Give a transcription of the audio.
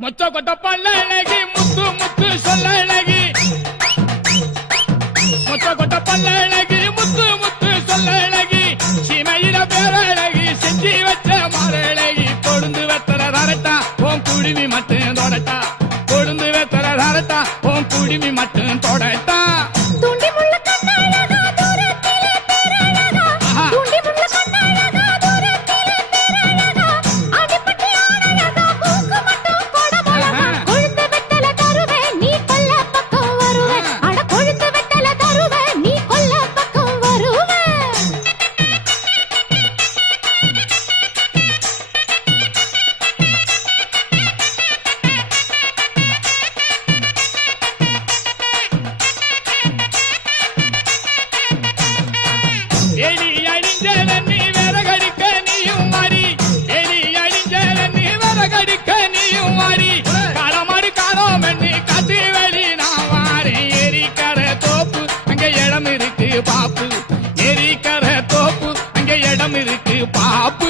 மொச்ச கொட்ட பல்ல அழகி முத்து முத்து சொல்ல அழகி மொச்ச கொட்ட பல்ல அழகி முத்து முத்து சொல்ல அழகி சீமையில பேர அழகி செஞ்சு வச்ச மாற அழகி கொழுந்து வெத்தர ரரட்டா உன் குடிமி மட்டும் தொடட்டா கொழுந்து வெத்தர ரரட்டா உன் குடிமி மட்டும் தொடட்டா எலி அழிஞ்சல நீ விறகடிக்க நீயும் மாறி எலி அழிஞ்சல நீ விறகடிக்க நீயும் மாறி காலமாடு காலம் பண்ணி காத்து வெளி நான் வாரேன் எரிக்கர தோப்பு அங்க இடம் இருக்கு பாப்பு எரிக்கர தோப்பு அங்க இடம் இருக்கு பாப்பு